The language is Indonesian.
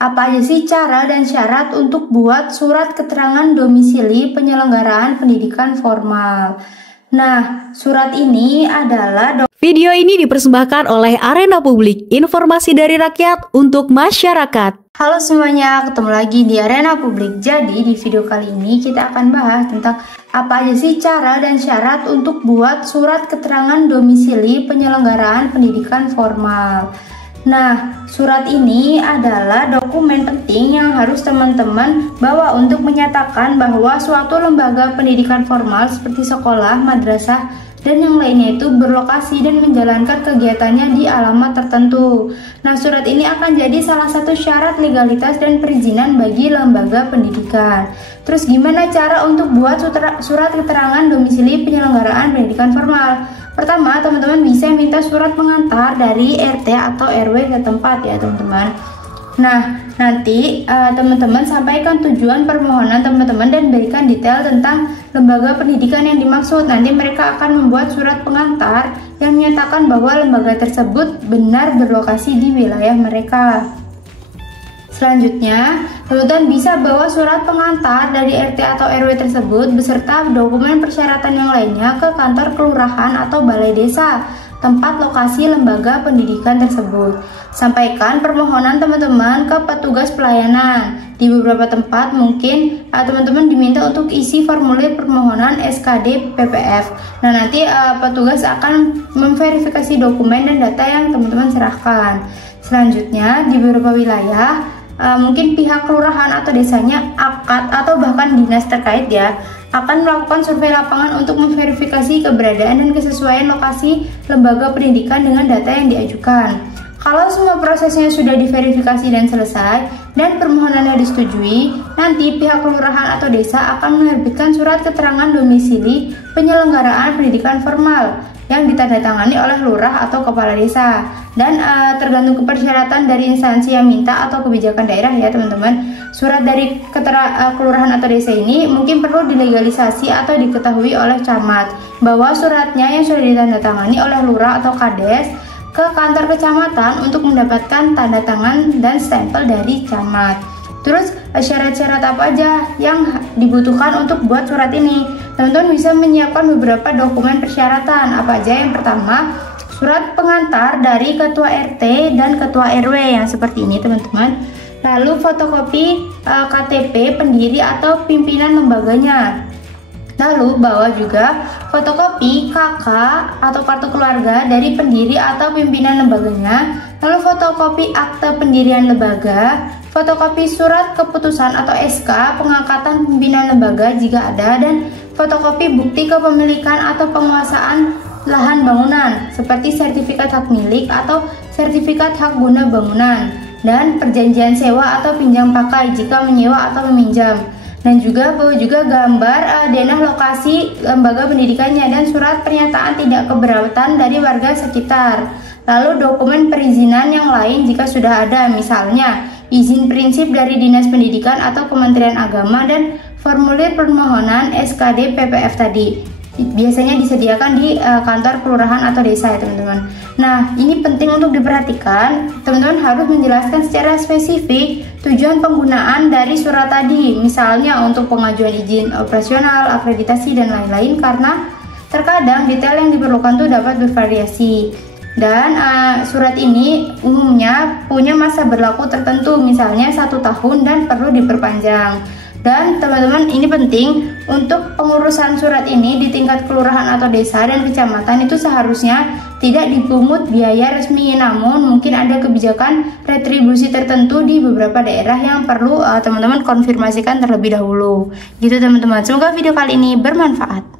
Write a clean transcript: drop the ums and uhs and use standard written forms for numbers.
Apa aja sih cara dan syarat untuk buat surat keterangan domisili penyelenggaraan pendidikan formal? Nah, surat ini adalah video ini dipersembahkan oleh Arena Publik, informasi dari rakyat untuk masyarakat. Halo semuanya, ketemu lagi di Arena Publik. Jadi di video kali ini kita akan bahas tentang apa aja sih cara dan syarat untuk buat surat keterangan domisili penyelenggaraan pendidikan formal. Nah, surat ini adalah dokumen penting yang harus teman-teman bawa untuk menyatakan bahwa suatu lembaga pendidikan formal seperti sekolah, madrasah, dan yang lainnya itu berlokasi dan menjalankan kegiatannya di alamat tertentu. Nah, surat ini akan jadi salah satu syarat legalitas dan perizinan bagi lembaga pendidikan. Terus gimana cara untuk buat surat keterangan domisili penyelenggaraan pendidikan formal? Pertama, teman-teman bisa minta surat pengantar dari RT atau RW setempat ya teman-teman. Nah, nanti teman-teman sampaikan tujuan permohonan teman-teman dan berikan detail tentang lembaga pendidikan yang dimaksud. Nanti mereka akan membuat surat pengantar yang menyatakan bahwa lembaga tersebut benar berlokasi di wilayah mereka. Selanjutnya, teman-teman bisa bawa surat pengantar dari RT atau RW tersebut beserta dokumen persyaratan yang lainnya ke kantor kelurahan atau balai desa, tempat lokasi lembaga pendidikan tersebut. Sampaikan permohonan teman-teman ke petugas pelayanan. Di beberapa tempat mungkin teman-teman diminta untuk isi formulir permohonan SKD PPF. Nah, nanti petugas akan memverifikasi dokumen dan data yang teman-teman serahkan. Selanjutnya, di beberapa wilayah mungkin pihak kelurahan atau desanya, akad atau bahkan dinas terkait ya akan melakukan survei lapangan untuk memverifikasi keberadaan dan kesesuaian lokasi lembaga pendidikan dengan data yang diajukan. Kalau semua prosesnya sudah diverifikasi dan selesai dan permohonannya disetujui, nanti pihak kelurahan atau desa akan menerbitkan surat keterangan domisili penyelenggaraan pendidikan formal yang ditandatangani oleh lurah atau kepala desa, dan tergantung persyaratan dari instansi yang minta atau kebijakan daerah ya teman-teman. Surat dari kelurahan atau desa ini mungkin perlu dilegalisasi atau diketahui oleh camat bahwa suratnya yang sudah ditandatangani oleh lurah atau kades ke kantor kecamatan untuk mendapatkan tanda tangan dan stempel dari camat. Terus syarat-syarat apa aja yang dibutuhkan untuk buat surat ini? Teman-teman bisa menyiapkan beberapa dokumen persyaratan. Apa aja? Yang pertama, surat pengantar dari ketua RT dan ketua RW yang seperti ini teman-teman. Lalu fotokopi KTP pendiri atau pimpinan lembaganya. Lalu bawa juga fotokopi KK atau kartu keluarga dari pendiri atau pimpinan lembaganya. Lalu fotokopi akte pendirian lembaga, fotokopi surat keputusan atau SK pengangkatan pimpinan lembaga jika ada, dan fotokopi bukti kepemilikan atau penguasaan lahan bangunan seperti sertifikat hak milik atau sertifikat hak guna bangunan, dan perjanjian sewa atau pinjam pakai jika menyewa atau meminjam. Dan juga bawa juga gambar denah lokasi lembaga pendidikannya dan surat pernyataan tidak keberatan dari warga sekitar. Lalu dokumen perizinan yang lain jika sudah ada, misalnya izin prinsip dari Dinas Pendidikan atau Kementerian Agama dan formulir permohonan SKD PPF tadi. Biasanya disediakan di kantor kelurahan atau desa ya teman-teman. Nah, ini penting untuk diperhatikan. Teman-teman harus menjelaskan secara spesifik tujuan penggunaan dari surat tadi. Misalnya untuk pengajuan izin operasional, akreditasi, dan lain-lain, karena terkadang detail yang diperlukan tuh dapat bervariasi. Dan surat ini umumnya punya masa berlaku tertentu, misalnya 1 tahun dan perlu diperpanjang. Dan teman-teman, ini penting untuk pengurusan surat ini di tingkat kelurahan atau desa dan kecamatan itu seharusnya tidak dipungut biaya resmi, namun mungkin ada kebijakan retribusi tertentu di beberapa daerah yang perlu teman-teman konfirmasikan terlebih dahulu. Gitu teman-teman, semoga video kali ini bermanfaat.